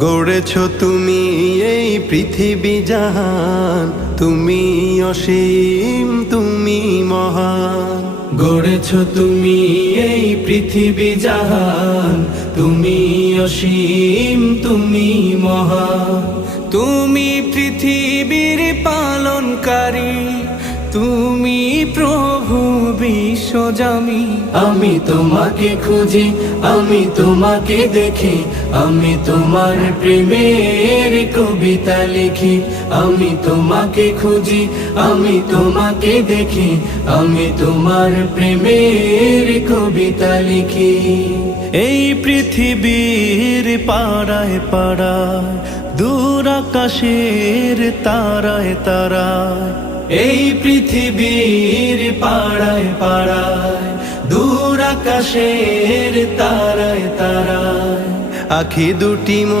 গড়েছ তুমি এই পৃথিবী জাহান, তুমি অসীম তুমি মহান। গড়েছ তুমি এই পৃথিবী জাহান, তুমি অসীম তুমি মহান। তুমি পৃথিবীর পালনকারী, তুমি প্রভু বিশ্বজামি। আমি তোমাকে খুঁজি, আমি তোমাকে দেখি, আমি তোমার প্রেমের কবিতা লিখি। আমি তোমাকে খুঁজি, আমি তোমাকে দেখি, আমি তোমার প্রেমের কবিতা লিখি। এই পৃথিবীর পাড়ায় পাড়ায়, দূর আকাশের তারায় তারায়, এই পৃথিবীর পাড়ায় পাড়ায়, দূর আকাশের তারায় তারায়, আখি দুটি না